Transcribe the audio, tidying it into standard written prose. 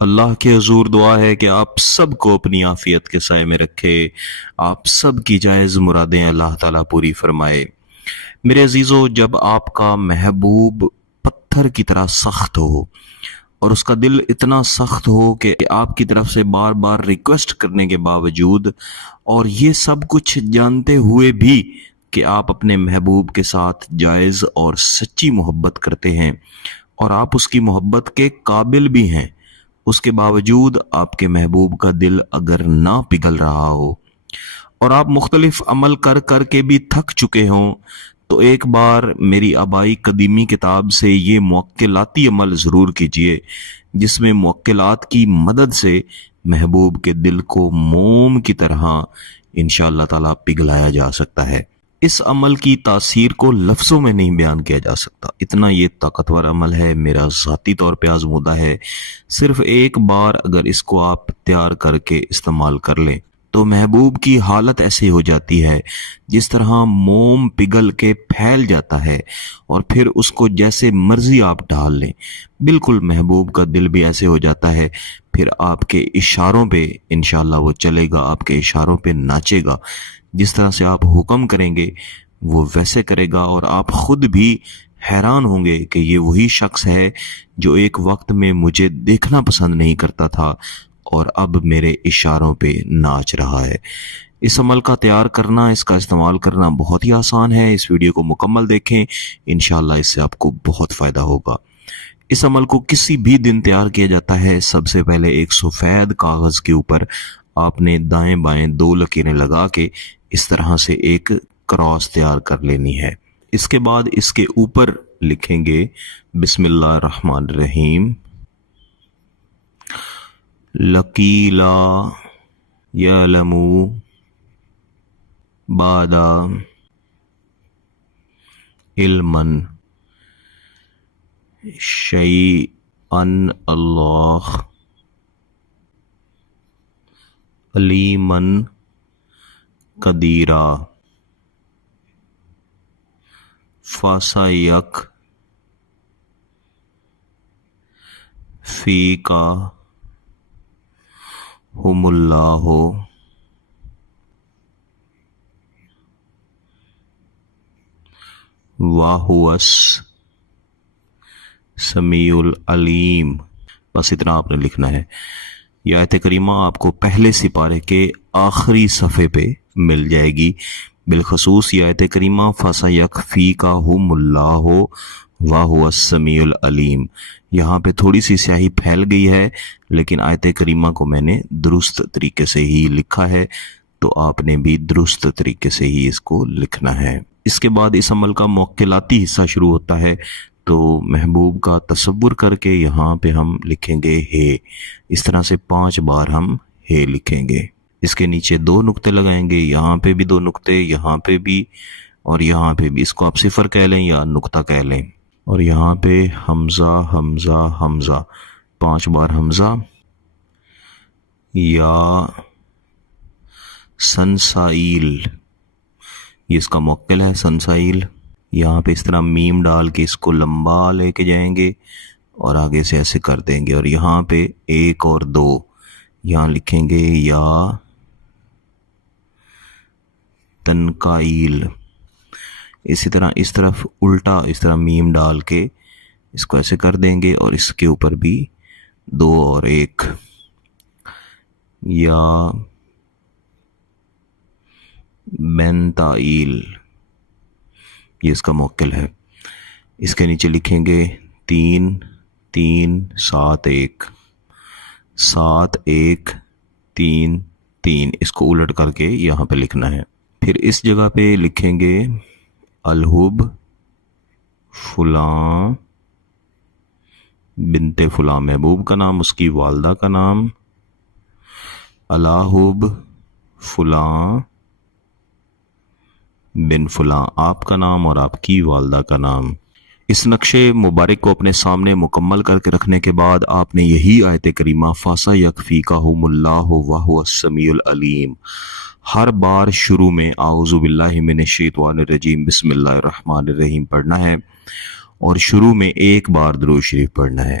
اللہ کی حضور دعا ہے کہ آپ سب کو اپنی عافیت کے سائے میں رکھے، آپ سب کی جائز مرادیں اللہ تعالیٰ پوری فرمائے۔ میرے عزیزو، جب آپ کا محبوب پتھر کی طرح سخت ہو اور اس کا دل اتنا سخت ہو کہ آپ کی طرف سے بار بار ریکویسٹ کرنے کے باوجود اور یہ سب کچھ جانتے ہوئے بھی کہ آپ اپنے محبوب کے ساتھ جائز اور سچی محبت کرتے ہیں اور آپ اس کی محبت کے قابل بھی ہیں، اس کے باوجود آپ کے محبوب کا دل اگر نہ پگھل رہا ہو اور آپ مختلف عمل کر کر کے بھی تھک چکے ہوں، تو ایک بار میری آبائی قدیمی کتاب سے یہ موکلاتی عمل ضرور کیجئے، جس میں موکلات کی مدد سے محبوب کے دل کو موم کی طرح انشاءاللہ تعالیٰ پگھلایا جا سکتا ہے۔ اس عمل کی تاثیر کو لفظوں میں نہیں بیان کیا جا سکتا، اتنا یہ طاقتور عمل ہے، میرا ذاتی طور پہ آزمودہ ہے۔ صرف ایک بار اگر اس کو آپ تیار کر کے استعمال کر لیں تو محبوب کی حالت ایسی ہو جاتی ہے جس طرح موم پگھل کے پھیل جاتا ہے اور پھر اس کو جیسے مرضی آپ ڈال لیں، بالکل محبوب کا دل بھی ایسے ہو جاتا ہے، پھر آپ کے اشاروں پہ انشاءاللہ وہ چلے گا، آپ کے اشاروں پہ ناچے گا، جس طرح سے آپ حکم کریں گے وہ ویسے کرے گا، اور آپ خود بھی حیران ہوں گے کہ یہ وہی شخص ہے جو ایک وقت میں مجھے دیکھنا پسند نہیں کرتا تھا اور اب میرے اشاروں پہ ناچ رہا ہے۔ اس عمل کا تیار کرنا، اس کا استعمال کرنا بہت ہی آسان ہے۔ اس ویڈیو کو مکمل دیکھیں، انشاءاللہ اس سے آپ کو بہت فائدہ ہوگا۔ اس عمل کو کسی بھی دن تیار کیا جاتا ہے۔ سب سے پہلے ایک سفید کاغذ کے اوپر آپ نے دائیں بائیں 2 لکیریں لگا کے اس طرح سے ایک کراس تیار کر لینی ہے۔ اس کے بعد اس کے اوپر لکھیں گے بسم اللہ الرحمن الرحیم، لکی لا یعلم بعد علما شیئا اللہ علیما قدیرا فسیک فیکا ہم اللہ وَهُوَ السمیع العلیم۔ بس اتنا آپ نے لکھنا ہے۔ یہ آیت کریمہ آپ کو پہلے سپارے کے آخری صفحے پہ مل جائے گی، بالخصوص یہ آیت کریمہ فَسَيَكْفِيكَهُمُ اللَّهُ وَهُوَ السَّمِيعُ الْعَلِيمُ۔ یہاں پہ تھوڑی سی سیاہی پھیل گئی ہے، لیکن آیت کریمہ کو میں نے درست طریقے سے ہی لکھا ہے، تو آپ نے بھی درست طریقے سے ہی اس کو لکھنا ہے۔ اس کے بعد اس عمل کا موکلاتی حصہ شروع ہوتا ہے، تو محبوب کا تصور کر کے یہاں پہ ہم لکھیں گے ہے، اس طرح سے 5 بار ہم ہے لکھیں گے۔ اس کے نیچے 2 نقطے لگائیں گے، یہاں پہ بھی 2 نقطے، یہاں پہ بھی اور یہاں پہ بھی۔ اس کو آپ صفر کہہ لیں یا نقطہ کہہ لیں، اور یہاں پہ حمزہ حمزہ حمزہ 5 بار حمزہ، یا سنسائیل، یہ اس کا موکل ہے سنسائیل۔ یہاں پہ اس طرح میم ڈال کے اس کو لمبا لے کے جائیں گے اور آگے سے ایسے کر دیں گے، اور یہاں پہ 1 اور 2 یہاں لکھیں گے یا تنکائیل۔ اسی طرح اس طرف الٹا اس طرح میم ڈال کے اس کو ایسے کر دیں گے، اور اس کے اوپر بھی 2 اور 1، یا بنتائیل، یہ اس کا موکل ہے۔ اس کے نیچے لکھیں گے 3 3 7 1 7 1 3 3، اس کو الٹ کر کے یہاں پہ لکھنا ہے۔ پھر اس جگہ پہ لکھیں گے الحب فلاں بنت فلاں، محبوب کا نام، اس کی والدہ کا نام، الحب فلاں بن فلاں، آپ کا نام اور آپ کی والدہ کا نام۔ اس نقشے مبارک کو اپنے سامنے مکمل کر کے رکھنے کے بعد آپ نے یہی آیت کریمہ فَسَيَكْفِيكَهُمُ اللَّهُ وَهُوَ السَّمِيعُ الْعَلِيمُ ہر بار شروع میں اعوذ باللہ من الشیطان الرجیم بسم اللہ الرحمن الرحیم پڑھنا ہے، اور شروع میں 1 بار درود شریف پڑھنا ہے۔